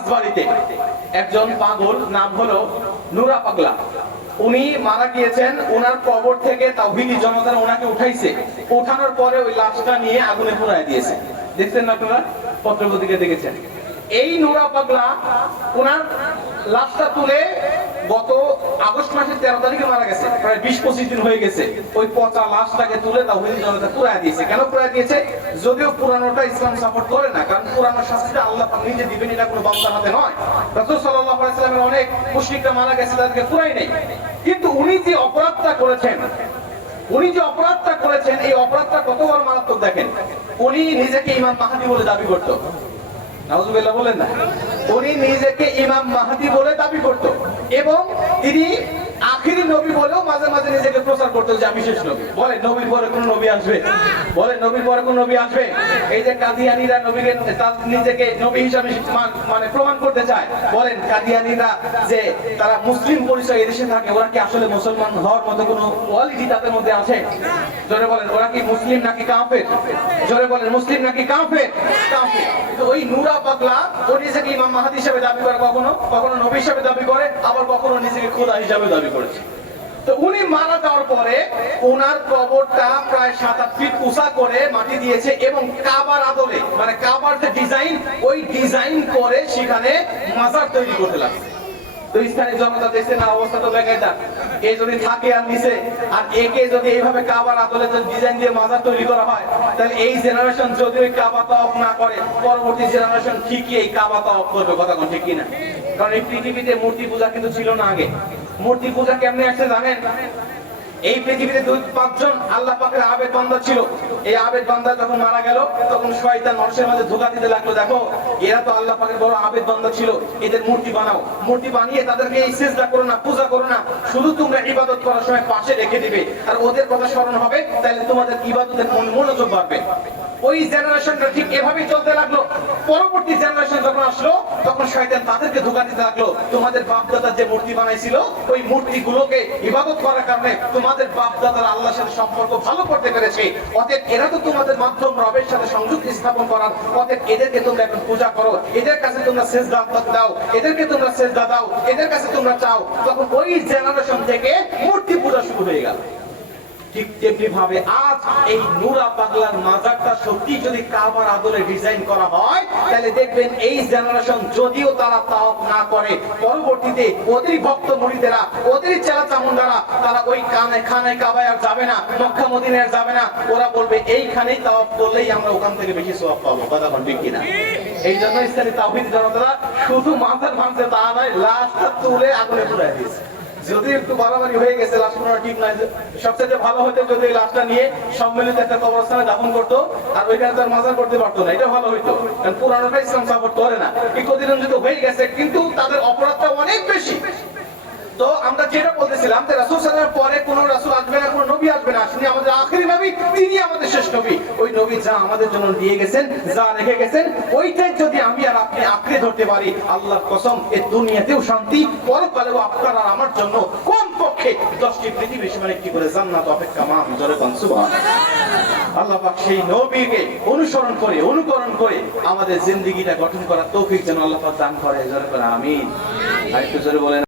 রাজবাড়িতে। একজন পাগল নাম হলো নুরা পাগলা। উনি মারা গিয়েছেন ওনার কবর থেকে তাহিদি জনতা ওনাকে উঠাইছে। উঠানোর পরে ওই লাশটা নিয়ে আগুনে পুড়ায় দিয়েছে। দেখছেন আপনারা? পত্রপত্রিকা দেখেছেন। এই নুরা পাগলা ওনার লাশটা তুলে গত আগস্ট মাসের তেরো তারিখে মারা গেছে, প্রায় বিশ পঁচিশ দিন হয়ে গেছে। ওই পচা লাশটাকে তুলে তাওহিদি জনতা পুরায় দিয়েছে। কেন পুরায় দিয়েছে? যদিও পুরানোটা ইসলাম সাপোর্ট করে না, কারণ পুরানোর শাস্তিটা আল্লাহ নিজে দিবেন, এটা কোনো বান্দার হাতে নয়। রাসূল সাল্লাল্লাহু আলাইহি অনেক মুশরিকরা মারা গেছে, তাদেরকে পুরাই নেই। কিন্তু উনি যে অপরাধটা করেছেন, উনি যে অপরাধটা করেছেন, এই অপরাধটা কত বড় মারাত্মক দেখেন? উনি নিজেকে ইমাম মাহাদি বলে দাবি করতো। নাউজুবিল্লাহ বলেন না। উনি নিজেকে ইমাম মাহাদি বলে দাবি করত। এবং তিনি আখিরি নবী বলেও মাঝে মাঝে নিজেকে প্রচার করতো যে আমি শেষ নবী। বলে, নবীর পরে কোন নবী আসবে? বলে, নবীর পরে কোন নবী আসবে? এই যে কাদিয়ানিরা নবীকে, তার নিজেকে নবী হিসাবে মানে প্রমাণ করতে চায়। বলেন, কাদিয়ানিরা যে তারা মুসলিম পরিচয় এদেশে থাকে, ওরা কি আসলে মুসলমান হওয়ার মতো কোনো কোয়ালিটি তাদের মধ্যে আছে? জোরে বলেন, ওরা কি মুসলিম নাকি কাফের? জোরে বলেন, মুসলিম নাকি কাফের? কাফের। তো ওই নুরা পাগলা, ও নিজেকে ইমাম মাহাদি হিসেবে দাবি করে কখনো? কখনো নবী হিসেবে দাবি করে, আবার কখনো নিজেকে খোদা হিসাবে দাবি করেছে। উনি মারা যাওয়ার পরে কবরটা প্রায় সাত আট ফিট উঁচা করে মাটি দিয়েছে এবং কাবার আদলে মানে কাবার যে ডিজাইন ওই ডিজাইন করে সেখানে মাজার তৈরি করতে লাগছে। তো স্থানীয় জনতা না, অবস্থা তো বেকায়দা। এ যদি থাকে আর আর একে যদি এইভাবে কাবার আদলে ডিজাইন দিয়ে মাজার তৈরি করা হয়, তাহলে এই জেনারেশন যদি ওই কাবা তাওয়াফ না করে, পরবর্তী জেনারেশন ঠিকই এই কাবা তাওয়াফ করবে, কথা ঠিক কিনা? কারণ এই পৃথিবীতে মূর্তি পূজা কিন্তু ছিল না আগে। মূর্তি পূজা কেমনে আসছে জানেন? এই পৃথিবীতে দুই, পাঁচজন আল্লাহ পাকের আবেদ বান্দা ছিল। এই আবেদ বান্দা যখন মারা গেল, তখন শয়তান মানুষের মাঝে ধোকা দিতে লাগল। দেখো, এরা তো আল্লাহ পাকের বড় আবেদ বান্দা ছিল। এদের মূর্তি বানাও। মূর্তি বানিয়ে তাদেরকে এই সেজদা করো না, পূজা করো না। শুধু তোমরা ইবাদত করার সময় পাশে রেখে দিবে। আর ওদের কথা স্মরণ হবে, তাহলে তোমাদের ইবাদতের মন- মনোযোগ বাড়বে। ওই জেনারেশনটা ঠিক এভাবেই চলতে লাগল। পরবর্তী জেনারেশন যখন আসলো, তখন শয়তান তাদেরকে ধোকা দিতে লাগল। তোমাদের বাপ দাদা যে মূর্তি বানাইছিল, ওই মূর্তিগুলোকে ইবাদত করার কারণে তোমাদের বাপ দাদার আল্লাহর সাথে সম্পর্ক ভালো করতে পেরেছে। অতএব এরা তো তোমাদের মাধ্যম রবের সাথে সংযোগ স্থাপন করার। অতএব এদেরকে তোমরা এখন পূজা করো। এদের কাছে তোমরা সেজদা দাও। এদেরকে তোমরা সেজদা দাও। এদের কাছে তোমরা চাও। তখন ওই জেনারেশন থেকে মূর্তি পূজা শুরু হয়ে গেল। ঠিক তেমনি ভাবে আজ এই নুরা পাগলার মাজারটা সত্যি যদি কাবার আদলে ডিজাইন করা হয়, তাহলে দেখবেন এই জেনারেশন যদিও তারা তাওপ না করে, পরবর্তীতে ওদের ভক্ত মুড়িদেরা, ওদের চেলা চামুন্ডারা, তারা ওই কানে খানে কাবায় আর যাবে না, মক্কা মদিনায় যাবে না। ওরা বলবে, এইখানেই তাওপ করলেই আমরা ওখান থেকে বেশি সওয়াব পাবো। কথা ঠিক কিনা? এই জন্য ইসলামী তাওহীদ জনতারা শুধু মাথার ভাঙছে তা নয়, লাশটা তুলে আগুনে পুড়ায় দিয়েছে। যদি একটু বাড়াবাড়ি হয়ে গেছে, লাশ ঠিক নাই, সবচেয়ে ভালো হতো যদি লাশটা নিয়ে সম্মিলিত একটা কবরস্থানে করতো, আর ওইখানে তার মাজার করতে পারতো না, এটা ভালো হইতো। কারণ পুরানোটা ইসলাম সাপোর্ট করে না। এই ক্ষতিরঞ্জিত হয়ে গেছে, কিন্তু তাদের অপরাধটা অনেক বেশি। তো আমরা যেটা বলতেছিলাম রাসূল পরে তিনি আমাদের শেষ নবী। ওই নবী যা আমাদের জন্য দিয়ে গেছেন, যা রেখে গেছেন, ওইটাই যদি আমি আর আপনি আঁকড়ে ধরতে পারি, আল্লাহর কসম এই দুনিয়াতেও শান্তি পরকালেও আপনার আর আমার জন্য কোন পক্ষে? দশটি পৃথিবী সমান একটি করে জান্নাত অপেক্ষা মা জোরে কোন আল্লাহ পাক সেই নবীকে অনুসরণ করে, অনুকরণ করে আমাদের জিন্দগিটা গঠন করার তৌফিক যেন আল্লাহ পাক দান করে। জোরে করে আমিন। আর একটু জোরে বলেন